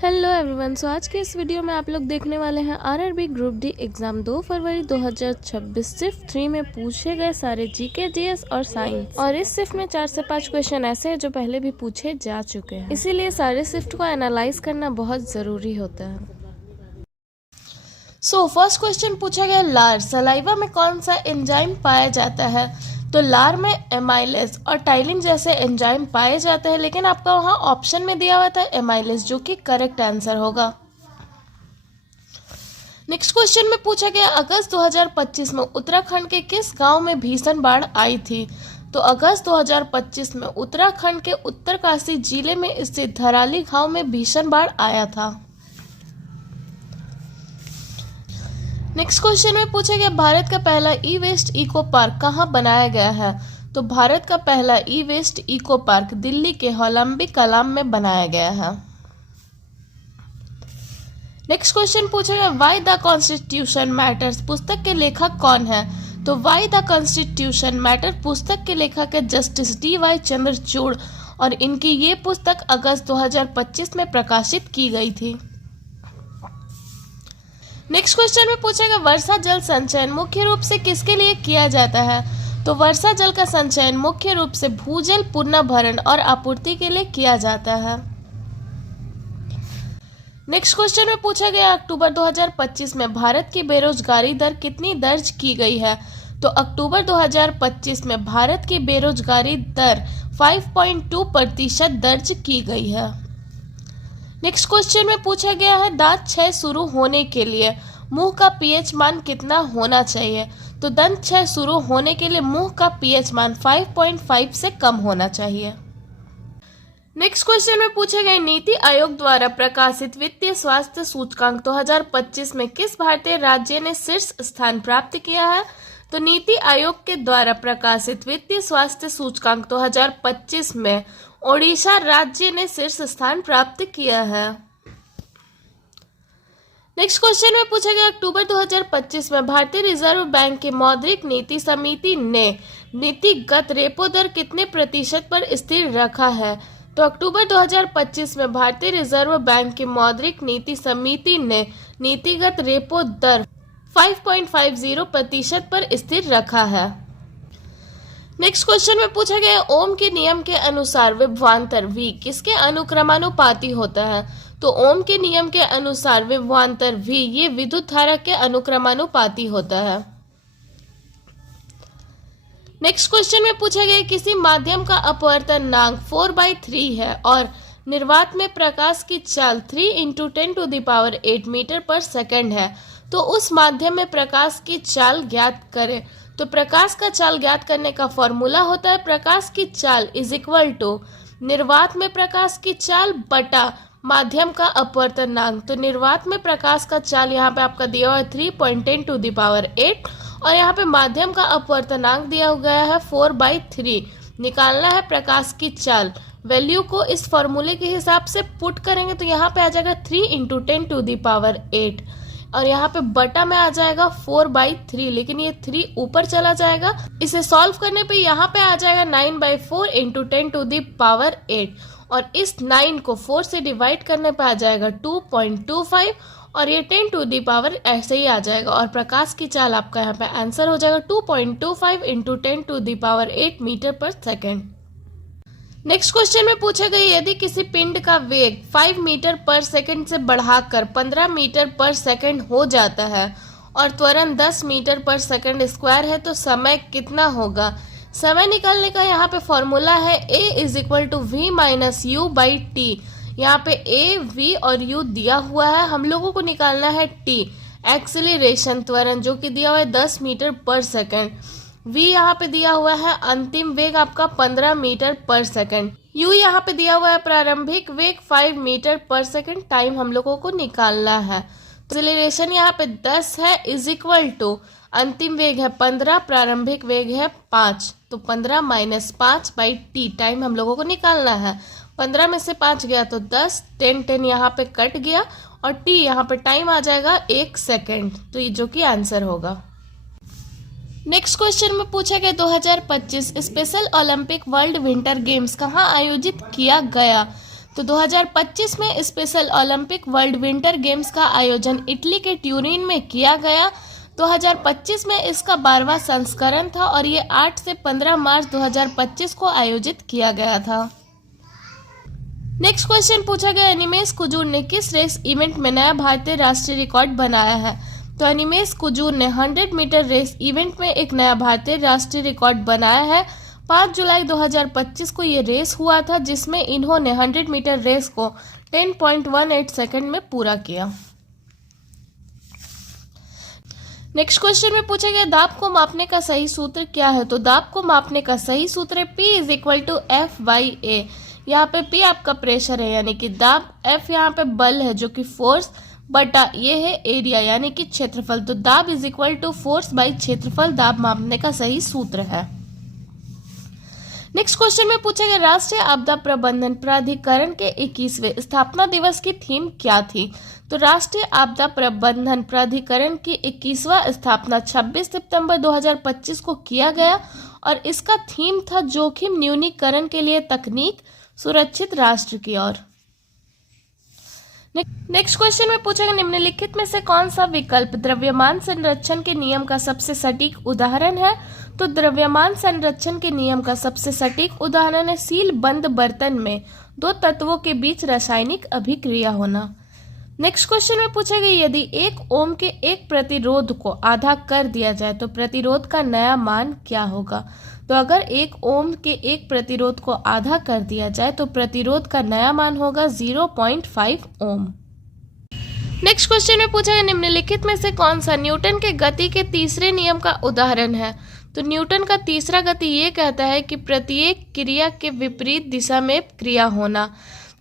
Hello everyone. सो आज के इस वीडियो में आप लोग देखने वाले हैं आरआरबी ग्रुप डी एग्जाम 2 फरवरी 2026 सिर्फ 3 में पूछे गए सारे जीके, जीएस और साइंस। और इस सिर्फ में 4 से 5 क्वेश्चन ऐसे हैं जो पहले भी पूछे जा चुके हैं, इसीलिए सारे सिफ्ट को एनालाइज करना बहुत जरूरी होता है। सो फर्स्ट क्वेश्चन पूछा गया, लार सलाइवा में कौन सा एंजाइम पाया जाता है? तो लार में एमाइलेज और टाइलिन जैसे एंजाइम पाए जाते हैं, लेकिन आपका वहां ऑप्शन में दिया हुआ था एमाइलेज, जो कि करेक्ट आंसर होगा। नेक्स्ट क्वेश्चन में पूछा गया, अगस्त 2025 में उत्तराखंड के किस गांव में भीषण बाढ़ आई थी? तो अगस्त 2025 में उत्तराखंड के उत्तरकाशी जिले में स्थित धराली गांव में भीषण बाढ़ आया था। नेक्स्ट क्वेश्चन में पूछा गया, भारत का पहला ई वेस्ट इको पार्क कहाँ बनाया गया है? तो भारत का पहला ई वेस्ट इको पार्क दिल्ली के होलंबी कलाम में बनाया गया है। नेक्स्ट क्वेश्चन पूछा गया, वाई द कॉन्स्टिट्यूशन मैटर्स पुस्तक के लेखक कौन है? तो वाई द कॉन्स्टिट्यूशन मैटर पुस्तक के लेखक है जस्टिस डी.वाई. चंद्रचूड़, और इनकी ये पुस्तक अगस्त 2025 में प्रकाशित की गई थी। नेक्स्ट क्वेश्चन में पूछेगा, वर्षा जल संचयन मुख्य रूप से किसके लिए किया जाता है? तो वर्षा जल का संचयन मुख्य रूप से भूजल पुनर्भरण और आपूर्ति के लिए किया जाता है। नेक्स्ट क्वेश्चन में पूछा गया, अक्टूबर 2025 में भारत की बेरोजगारी दर कितनी दर्ज की गई है? तो अक्टूबर 2025 में भारत की बेरोजगारी दर 5.2% दर्ज की गई है। नेक्स्ट क्वेश्चन में पूछा गया है, दांत क्षय शुरू होने के लिए मुंह का पीएच मान कितना होना चाहिए? तो दंत क्षय शुरू होने के लिए मुंह का पीएच मान 5.5 से कम होना चाहिए। नेक्स्ट क्वेश्चन में पूछे गए, नीति आयोग द्वारा प्रकाशित वित्तीय स्वास्थ्य सूचकांक 2025 में किस भारतीय राज्य ने शीर्ष स्थान प्राप्त किया है? तो नीति आयोग के द्वारा प्रकाशित वित्तीय स्वास्थ्य सूचकांक 2025 में ओडिशा राज्य ने शीर्ष स्थान प्राप्त किया है। नेक्स्ट क्वेश्चन में पूछा गया, अक्टूबर 2025 में भारतीय रिजर्व बैंक की मौद्रिक नीति समिति ने नीतिगत रेपो दर कितने प्रतिशत पर स्थिर रखा है? तो अक्टूबर 2025 में भारतीय रिजर्व बैंक की मौद्रिक नीति समिति ने नीतिगत रेपो दर 5.50% पर स्थिर रखा है। नेक्स्ट क्वेश्चन में पूछा गया, ओम के नियम के अनुसार विभवांतर V किसके अनुक्रमानुपाती होता है? तो ओम के नियम के अनुसार विभवांतर V ये विद्युत धारा के अनुक्रमानुपाती होता है। नेक्स्ट क्वेश्चन में पूछा गया, किसी माध्यम का अपवर्तनांक 4/3 है और निर्वात में प्रकाश की चाल 3 × 10⁸ मीटर पर सेकंड है, तो उस माध्यम में प्रकाश की चाल ज्ञात करें। तो प्रकाश का चाल ज्ञात करने का फॉर्मूला होता है, प्रकाश की चाल = निर्वात में प्रकाश की चाल बटा माध्यम का अपवर्तनांक। तो निर्वात में प्रकाश का चाल यहाँ पे आपका दिया हुआ है 3.10⁸ और यहाँ पे माध्यम का अपवर्तनांक दिया गया है 4/3। निकालना है प्रकाश की चाल। वैल्यू को इस फॉर्मूले के हिसाब से पुट करेंगे तो यहाँ पे आ जाएगा 3 × 10⁸ और यहाँ पे बटा में आ जाएगा 4/3, लेकिन ये 3 ऊपर चला जाएगा। इसे सॉल्व करने पे यहाँ पे आ जाएगा 9/4 × 10⁸ और इस 9 को 4 से डिवाइड करने पे आ जाएगा 2.25 और ये 10⁻⁴ ऐसे ही आ जाएगा और प्रकाश की चाल आपका यहाँ पे आंसर हो जाएगा 2.25 × 10⁸ मीटर पर सेकेंड। नेक्स्ट क्वेश्चन में पूछा गया, यदि किसी पिंड का वेग 5 मीटर पर सेकंड से बढ़ाकर 15 मीटर पर सेकंड हो जाता है और त्वरण 10 मीटर पर सेकंड स्क्वायर है, तो समय कितना होगा? समय निकालने का यहाँ पे फॉर्मूला है a = v - u/t। यहाँ पे a, v और u दिया हुआ है, हम लोगों को निकालना है t एक्सीलरेशन त्वरण, जो कि दिया हुआ है 10 मीटर पर सेकंड। v यहाँ पे दिया हुआ है अंतिम वेग आपका 15 मीटर पर सेकंड। u यहाँ पे दिया हुआ है प्रारंभिक वेग 5 मीटर पर सेकंड। टाइम हम लोगों को निकालना है। एक्सीलरेशन यहाँ पे 10 है = अंतिम वेग है 15, प्रारंभिक वेग है 5, तो 15 - 5/t टाइम हम लोगों को निकालना है। 15 में से 5 गया तो 10, 10 यहाँ पे कट गया और t यहाँ पे टाइम आ जाएगा 1 सेकेंड, तो ये जो कि आंसर होगा। नेक्स्ट क्वेश्चन में पूछा गया, 2025 special Olympic world winter games कहाँ आयोजित किया गया? तो 2025 में special Olympic world winter games का आयोजन इटली के ट्यूरिन में किया गया। 2025 में इसका 12वां संस्करण था और ये 8 से 15 मार्च 2025 को आयोजित किया गया था। नेक्स्ट क्वेश्चन पूछा गया, एनिमेस कुजूर ने किस रेस इवेंट में नया भारतीय राष्ट्रीय रिकॉर्ड बनाया है? तो एनिमेस कुजूर ने 100 मीटर रेस इवेंट में एक नया भारतीय राष्ट्रीय रिकॉर्ड बनाया है। 5 जुलाई 2025 को ये रेस हुआ था, जिसमें इन्होंने 100 मीटर रेस को 10.18 सेकंड में पूरा किया। नेक्स्ट क्वेश्चन में पूछा गया, दाब को मापने का सही सूत्र क्या है? तो दाब को मापने का सही सूत्र है P = F/A। यहाँ पे P आपका प्रेशर है यानी कि दाब, F यहाँ पे बल है जो कि फोर्स, बटा ये है एरिया यानी कि क्षेत्रफल। तो दाब = फोर्स बाई क्षेत्रफल दाब मापने का सही सूत्र है। नेक्स्ट क्वेश्चन में पूछा गया, राष्ट्रीय आपदा प्रबंधन प्राधिकरण के 21वें स्थापना दिवस की थीम क्या थी? तो राष्ट्रीय आपदा प्रबंधन प्राधिकरण की 21वां स्थापना 26 सितंबर 2025 को किया गया और इसका थीम था जोखिम न्यूनीकरण के लिए तकनीक, सुरक्षित राष्ट्र की ओर। नेक्स्ट क्वेश्चन में पूछा गया, निम्नलिखित में से कौन सा विकल्प द्रव्यमान संरक्षण के नियम का सबसे सटीक उदाहरण है? तो द्रव्यमान संरक्षण के नियम का सबसे सटीक उदाहरण है सील बंद बर्तन में 2 तत्वों के बीच रासायनिक अभिक्रिया होना। नेक्स्ट क्वेश्चन में पूछा गया, यदि 1 ओम के एक प्रतिरोध को आधा कर दिया जाए तो प्रतिरोध का नया मान क्या होगा? तो अगर 1 ओम के एक प्रतिरोध को आधा कर दिया जाए तो प्रतिरोध का नया मान होगा 0.5 ओम। नेक्स्ट क्वेश्चन में पूछा गया, निम्नलिखित में से कौन सा न्यूटन के गति के तीसरे नियम का उदाहरण है? तो न्यूटन का तीसरा गति ये कहता है कि प्रत्येक क्रिया के विपरीत दिशा में क्रिया होना।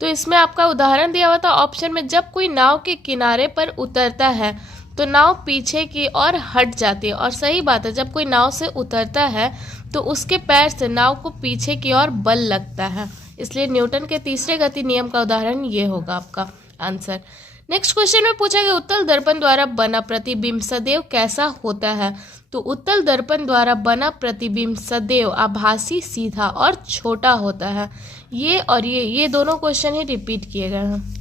तो इसमें आपका उदाहरण दिया हुआ था ऑप्शन में, जब कोई नाव के किनारे पर उतरता है तो नाव पीछे की ओर हट जाती है। और सही बात है, जब कोई नाव से उतरता है तो उसके पैर से नाव को पीछे की ओर बल लगता है, इसलिए न्यूटन के तीसरे गति नियम का उदाहरण ये होगा आपका आंसर। नेक्स्ट क्वेश्चन में पूछा गया, उत्तल दर्पण द्वारा बना प्रतिबिंब सदैव कैसा होता है? तो उत्तल दर्पण द्वारा बना प्रतिबिंब सदैव आभासी, सीधा और छोटा होता है। ये और ये दोनों क्वेश्चन ही रिपीट किए गए हैं।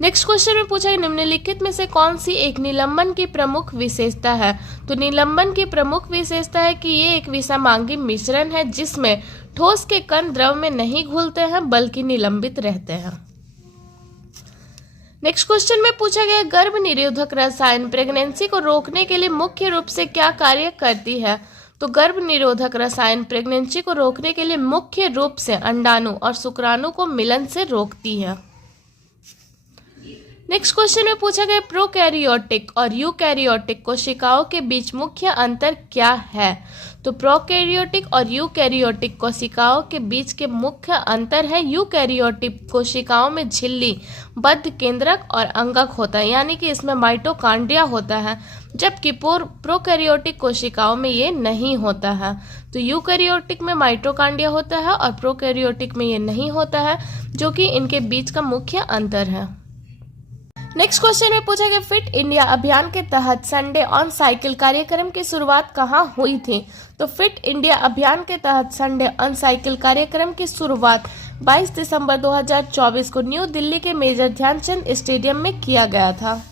नेक्स्ट क्वेश्चन में पूछा है, निम्नलिखित में से कौन सी एक निलंबन की प्रमुख विशेषता है? तो निलंबन की प्रमुख विशेषता है कि ये एक विषमांगी मिश्रण है जिसमें ठोस के कण द्रव में नहीं घुलते हैं बल्कि निलंबित रहते हैं। नेक्स्ट क्वेश्चन में पूछा गया, गर्भ निरोधक रसायन प्रेगनेंसी को रोकने के लिए मुख्य रूप से क्या कार्य करती है? तो गर्भ निरोधक रसायन प्रेगनेंसी को रोकने के लिए मुख्य रूप से अंडाणु और शुक्राणु को मिलन से रोकती है। नेक्स्ट क्वेश्चन में पूछा गया, प्रोकैरियोटिक और यूकैरियोटिक कोशिकाओं के बीच मुख्य अंतर क्या है? तो प्रोकैरियोटिक और यूकैरियोटिक कोशिकाओं के बीच के मुख्य अंतर है यूकैरियोटिक कोशिकाओं में झिल्ली, बद्ध केंद्रक और अंगक होता है, यानी कि इसमें माइटोकॉन्ड्रिया होता है, जबकि प्रोकैरियोटिक कोशिकाओं में ये नहीं होता है। तो यूकैरियोटिक में माइटोकॉन्ड्रिया होता है और प्रोकैरियोटिक में ये नहीं होता है, जो कि इनके बीच का मुख्य अंतर है। नेक्स्ट क्वेश्चन में पूछा गया, फिट इंडिया अभियान के तहत संडे ऑन साइकिल कार्यक्रम की शुरुआत कहाँ हुई थी? तो फिट इंडिया अभियान के तहत संडे ऑन साइकिल कार्यक्रम की शुरुआत 22 दिसंबर 2024 को न्यू दिल्ली के मेजर ध्यानचंद स्टेडियम में किया गया था।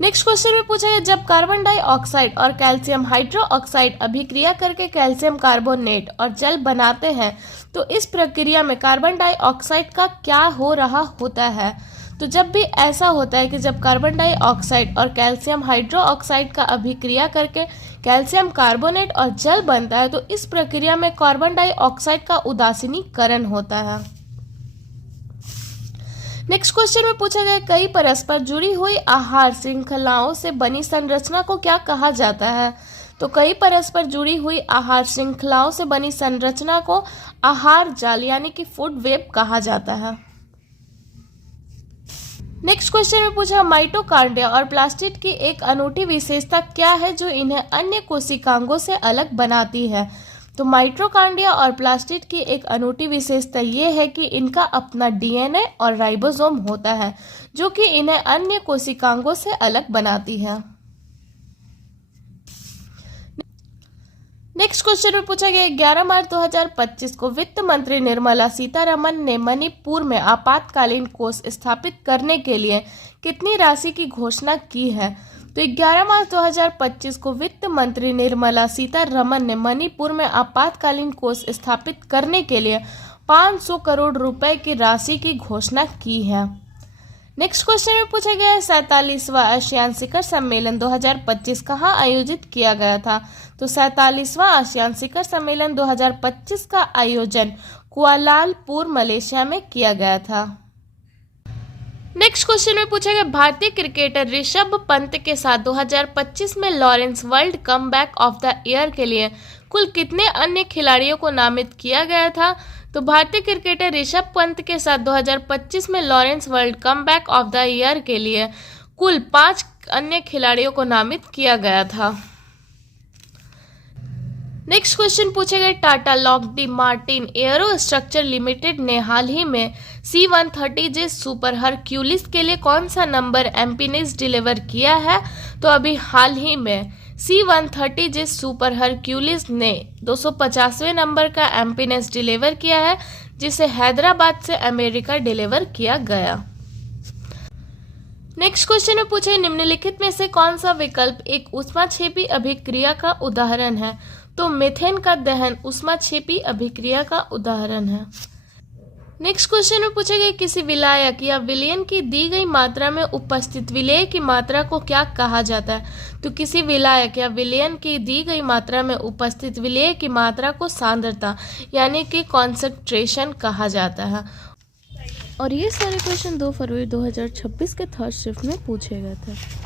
नेक्स्ट क्वेश्चन में पूछा गया, जब कार्बन डाइऑक्साइड और कैल्शियम हाइड्रोक्साइड अभिक्रिया करके कैल्शियम कार्बोनेट और जल बनाते हैं तो इस प्रक्रिया में कार्बन डाइऑक्साइड का क्या हो रहा होता है? तो जब भी ऐसा होता है कि जब कार्बन डाइऑक्साइड और कैल्शियम हाइड्रोक्साइड का अभिक्रिया करके कैल्शियम कार्बोनेट और जल बनता है तो इस प्रक्रिया में कार्बन डाइऑक्साइड का उदासीनीकरण होता है। नेक्स्ट क्वेश्चन में पूछा गया, कई परस्पर जुड़ी हुई आहार श्रृंखलाओं से बनी संरचना को क्या कहा जाता है? तो कई परस्पर जुड़ी हुई आहार श्रृंखलाओं से बनी संरचना को आहार जाल यानी कि फूड वेब कहा जाता है। नेक्स्ट क्वेश्चन में पूछा, माइटोकॉन्ड्रिया और प्लास्टिड की एक अनूठी विशेषता क्या है जो इन्हें अन्य कोशिकांगों से अलग बनाती है? तो माइटोकॉन्ड्रिया और प्लास्टिड की एक अनूठी विशेषता ये है कि इनका अपना डीएनए और राइबोसोम होता है जो कि इन्हें अन्य कोशिकांगों से अलग बनाती है। नेक्स्ट क्वेश्चन में पूछा गया 11 मार्च 2025 को वित्त मंत्री निर्मला सीतारमण ने मणिपुर में आपातकालीन कोष स्थापित करने के लिए कितनी राशि की घोषणा की है? तो 11 मार्च 2025 को वित्त मंत्री निर्मला सीतारमण ने मणिपुर में आपातकालीन कोष स्थापित करने के लिए 500 करोड़ रुपए की राशि की घोषणा की है। नेक्स्ट क्वेश्चन में पूछा गया है 47वां आसियान शिखर सम्मेलन 2025 कहाँ आयोजित किया गया था? तो 47वां आसियान शिखर सम्मेलन 2025 का आयोजन कुआलालंपुर मलेशिया में किया गया था। नेक्स्ट क्वेश्चन में पूछा गया भारतीय क्रिकेटर ऋषभ पंत के साथ 2025 में Lawrence world comeback of the year के लिए कुल कितने अन्य खिलाड़ियों को नामित किया गया था? तो भारतीय क्रिकेटर ऋषभ पंत के साथ 2025 में Lawrence world comeback of the year के लिए कुल 5 अन्य खिलाड़ियों को नामित किया गया था। नेक्स्ट क्वेश्चन पूछे गए Tata Lockheed Martin aero structure limited ने हाल ही में C-130J सुपर हरक्यूलिस के लिए कौन सा नंबर एम्पिनेज डिलीवर किया है? तो अभी हाल ही में C-130J सुपर हरक्यूलिस ने 250वें नंबर का एम्पिनेज डिलीवर किया है, जिसे हैदराबाद से अमेरिका डिलीवर किया गया। नेक्स्ट क्वेश्चन में पूछे निम्नलिखित में से कौन सा विकल्प एक ऊष्माक्षेपी अभिक्रिया का उदाहरण है? तो मीथेन का दहन ऊष्माक्षेपी अभिक्रिया का उदाहरण है। नेक्स्ट क्वेश्चन में पूछे गए किसी विलायक या विलयन की दी गई मात्रा में उपस्थित विलेय की मात्रा को क्या कहा जाता है? तो किसी विलायक या विलयन की दी गई मात्रा में उपस्थित विलेय की मात्रा को सांद्रता यानी कि कॉन्सेंट्रेशन कहा जाता है। और ये सारे क्वेश्चन 2 फरवरी 2026 के थर्ड शिफ्ट में पूछे गए थे।